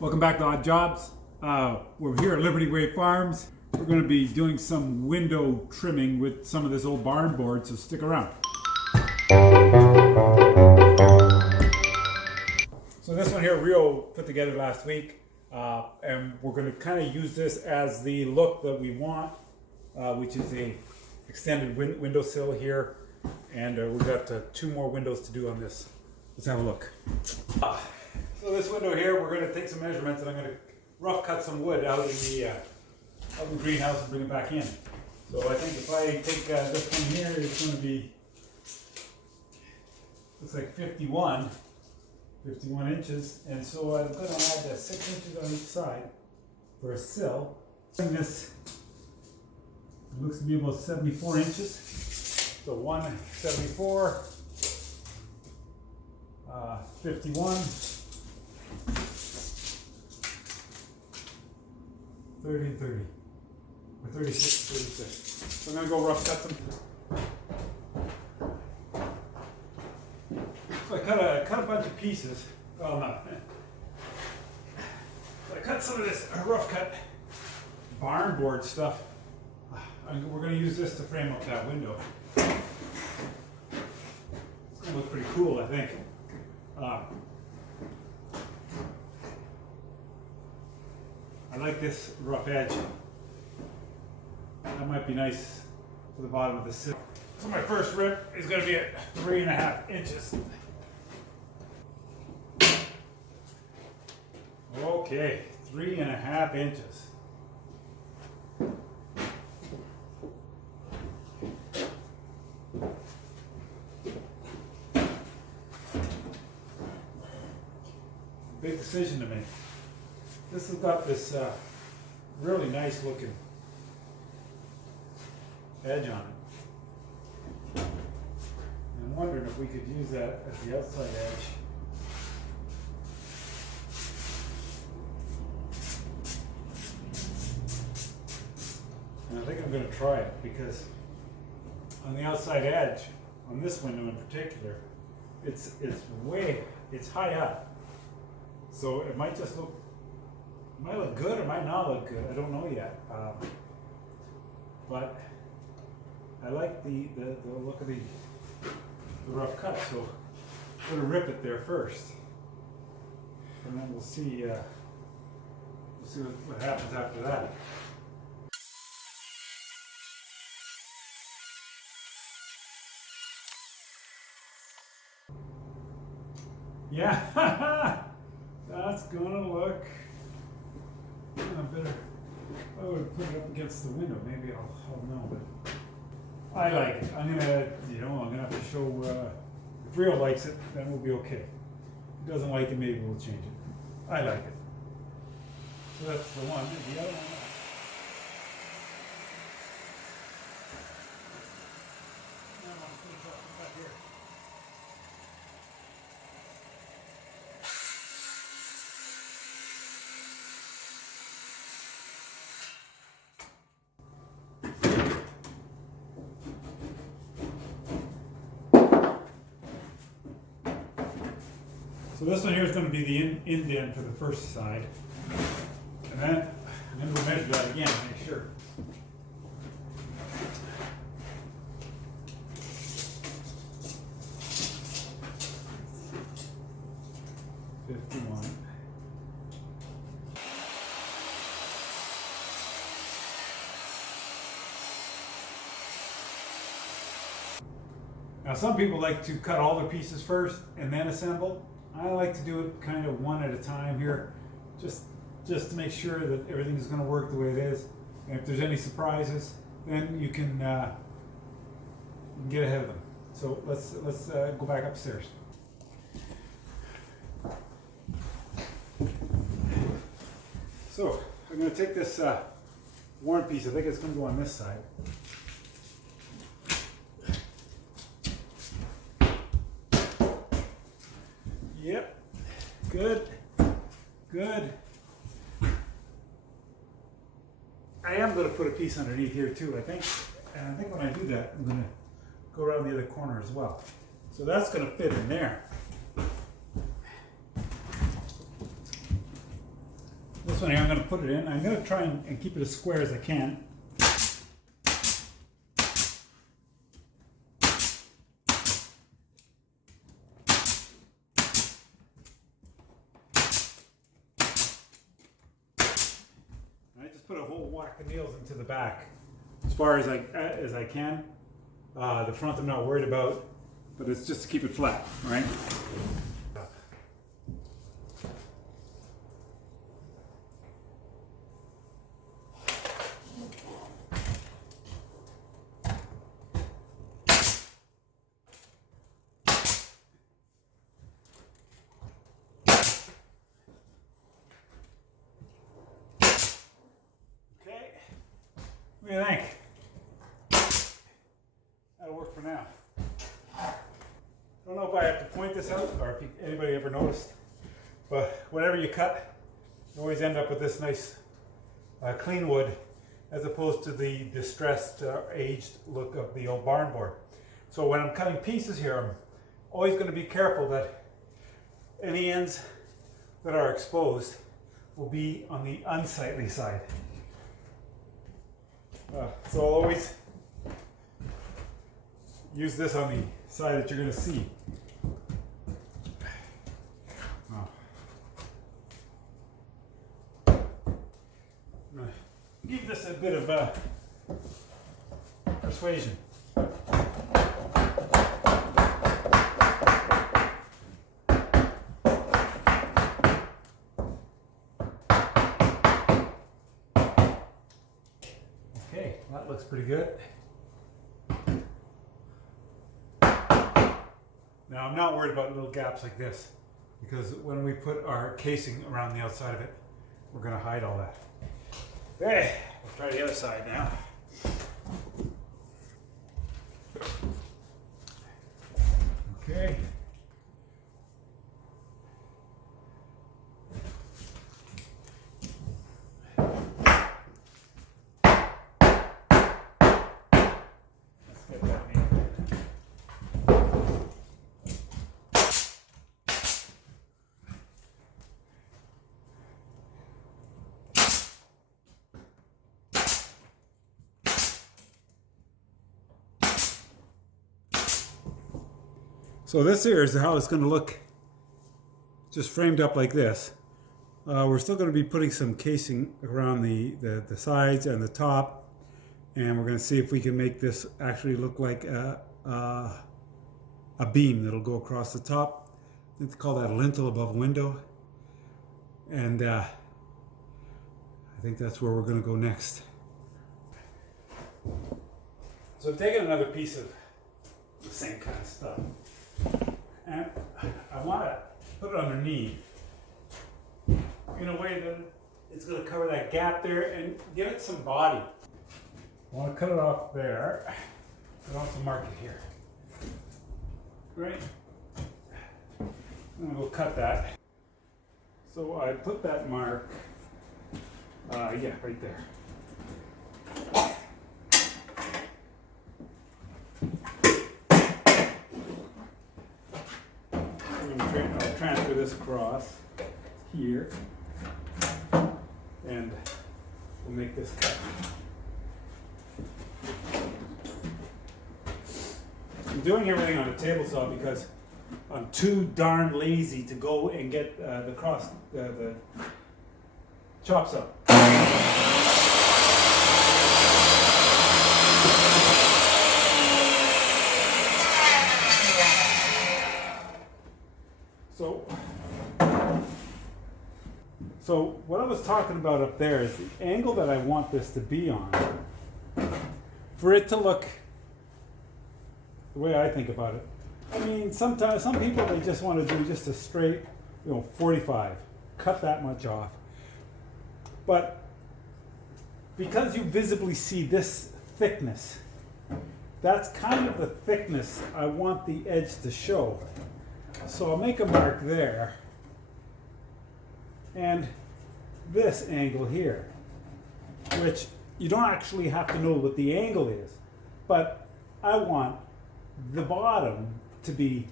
Welcome back to Odd Jobs. We're here at Liberty Way Farms. We're going to be doing some window trimming with some of this old barn board, so stick around. So this one here Rio put together last week, and we're going to kind of use this as the look that we want, which is a extended windowsill here, and we've got 2 more windows to do on this. Let's have a look. So this window here, we're going to take some measurements, and I'm going to rough cut some wood out of the greenhouse and bring it back in. So I think if I take this one here, it's going to be, looks like 51 inches, and so I'm going to add 6 inches on each side for a sill. And this looks to be about 74 inches. So 174, 51, 30 and 30, or 36 and 36. So I'm going to go rough cut them. So I cut a bunch of pieces. Well, not. So I cut some of this rough cut barn board stuff. We're going to use this to frame up that window. It's going to look pretty cool, I think. I like this rough edge. That might be nice for the bottom of the sill. So my first rip is going to be at 3.5 inches. Okay, 3.5 inches. Big decision to make. This has got this really nice looking edge on it. I'm wondering if we could use that as the outside edge. And I think I'm going to try it, because on the outside edge, on this window in particular, it's high up. So it might just look, might look good or might not look good. I don't know yet. But I like the look of the rough cut. So I'm going to rip it there first, and then we'll see what happens after that. Yeah. That's gonna look. I would put it up against the window. Maybe I'll know, but I like it. I'm gonna have to show. If Rio likes it, then we'll be okay. If he doesn't like it, maybe we'll change it. I like it. So that's the one. The other one. So this one here is going to be the indent for the first side, and then we'll measure that again to make sure. Now some people like to cut all their pieces first and then assemble. I like to do it kind of one at a time here, just to make sure that everything is going to work the way it is. And if there's any surprises, then you can get ahead of them. So let's go back upstairs. So I'm going to take this worn piece. I think it's going to go on this side. Yep, good. I am going to put a piece underneath here too, I think. And I think when I do that, I'm going to go around the other corner as well. So that's going to fit in there. this one here, I'm going to put it in. I'm going to try and keep it as square as I can. I just put a whole whack of nails into the back as far as I can. The front I'm not worried about, but it's just to keep it flat, right? What do you think? That'll work for now. I don't know if I have to point this out or if anybody ever noticed, but whenever you cut, you always end up with this nice clean wood as opposed to the distressed, aged look of the old barn board. So when I'm cutting pieces here, I'm always going to be careful that any ends that are exposed will be on the unsightly side. So I'll always use this on the side that you're going to see. Give this a bit of persuasion. Okay, that looks pretty good. Now I'm not worried about little gaps like this because when we put our casing around the outside of it, we're going to hide all that. Okay, we'll try the other side now. Okay. Let's get that in. So this here is how it's going to look, just framed up like this. We're still going to be putting some casing around the sides and the top, and we're going to see if we can make this actually look like a beam that'll go across the top. I think they call that a lintel above a window, and I think that's where we're going to go next. So I've taken another piece of the same kind of stuff. And I want to put it underneath in a way that it's going to cover that gap there and give it some body. I want to cut it off there. I want to mark it here. Right? I'm going to go cut that. So I put that mark, yeah, right there. I'll transfer this across here, and we'll make this cut. I'm doing everything on a table saw because I'm too darn lazy to go and get the chop saw. So what I was talking about up there is the angle that I want this to be on, for it to look the way I think about it. I mean, sometimes some people, they just want to do just a straight, 45, cut that much off. But because you visibly see this thickness, that's kind of the thickness I want the edge to show. So I'll make a mark there. And this angle here, which you don't actually have to know what the angle is, but I want the bottom to be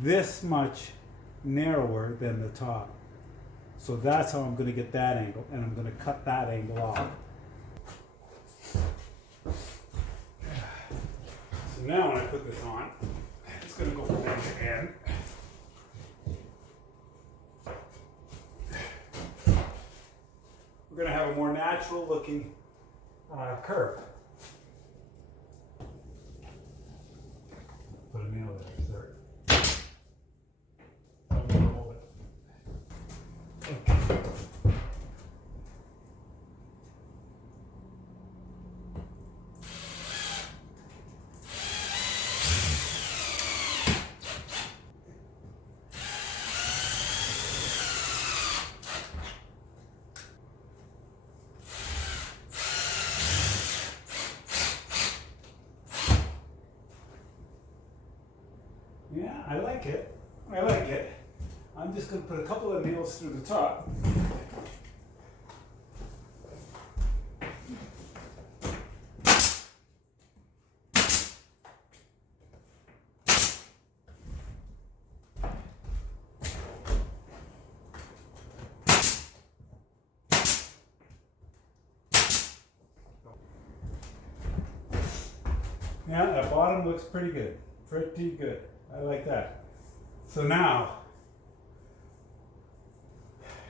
this much narrower than the top. So that's how I'm going to get that angle, and I'm going to cut that angle off. So now when I put this on, it's going to go from end to end. We're going to have a more natural looking curve. Put a nail there. I'm going to hold it. Okay. Yeah, I like it. I like it. I'm just going to put a couple of nails through the top. Yeah, that bottom looks pretty good. Pretty good. I like that. So now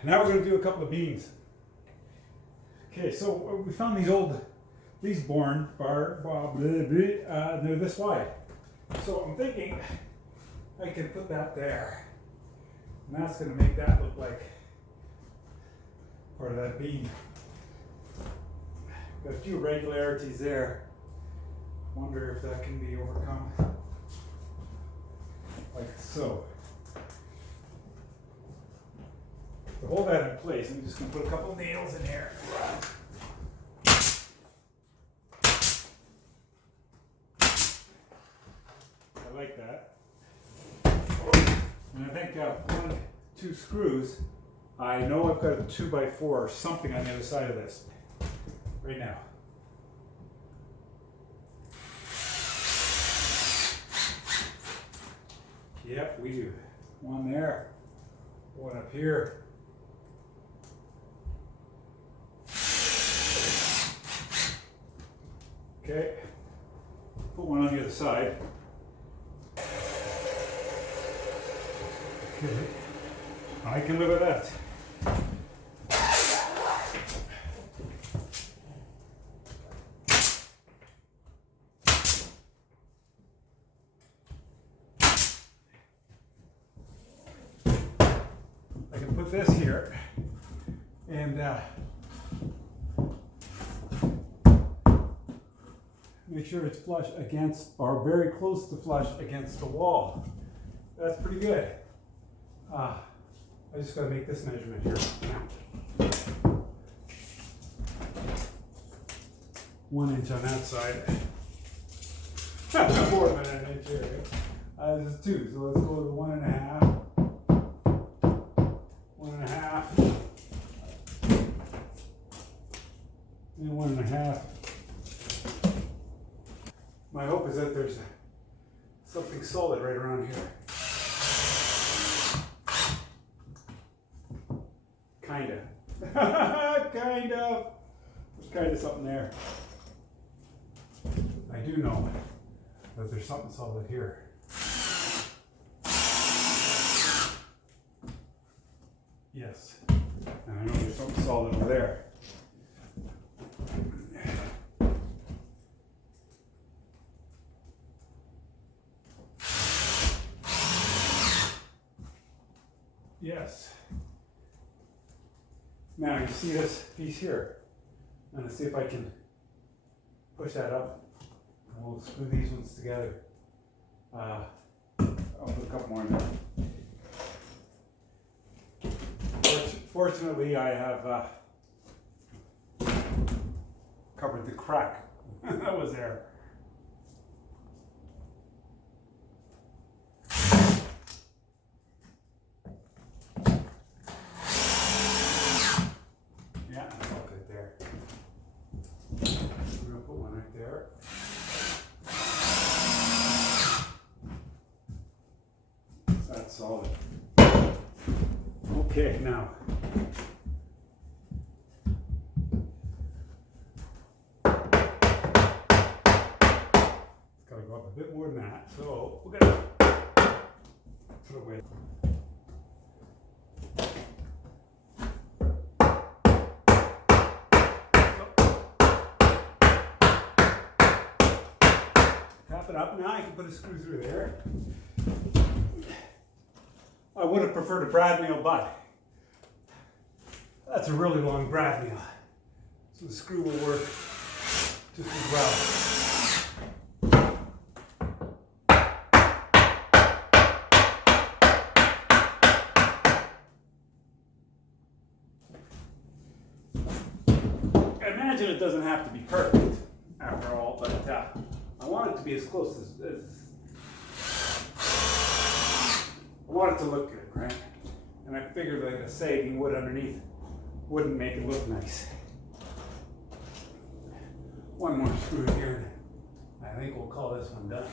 we're going to do a couple of beams. Okay, so we found these old Leesborn they're this wide. So I'm thinking I can put that there. And that's going to make that look like part of that beam. Got a few irregularities there. Wonder if that can be overcome. Like so. To hold that in place, I'm just going to put a couple of nails in here. I like that. And I think 1, 2 screws. I know I've got a 2x4 or something on the other side of this right now. Yep, we do. One there, one up here. Okay, put one on the other side. Okay, I can live with that. I can put this here and make sure it's flush against, or very close to flush against the wall. That's pretty good. I just got to make this measurement here. 1 inch on that side. More than an inch here. This is 2, so let's go to 1.5. 1.5. And 1.5. My hope is that there's something solid right around here. Kinda. Kind of. There's kind of something there. I do know that there's something solid here. Yes. And I know there's something solid over there. Yes. Now you see this piece here. I'm going to see if I can push that up. And we'll screw these ones together. I'll put a couple more in there. Fortunately, I have covered the crack that was there. Solid. Okay, now that. So we're gonna put away. Tap it up. Now I can put a screw through there. I would have preferred a brad nail, but that's a really long brad nail. So the screw will work just as well. I imagine it doesn't have to be perfect after all, but I want it to be as close as I want it to look good, right? And I figured like a sagging wood underneath wouldn't make it look nice. One more screw here. I think we'll call this one done.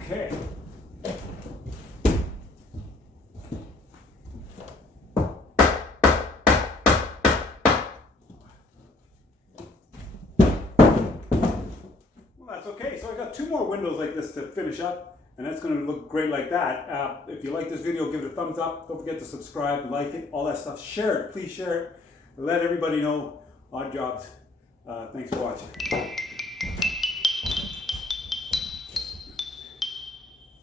Okay. That's okay. So I got 2 more windows like this to finish up, and that's going to look great like that. If you like this video, give it a thumbs up. Don't forget to subscribe, like it, all that stuff. Share it. Please share it. Let everybody know. Odd Jobs. Thanks for watching.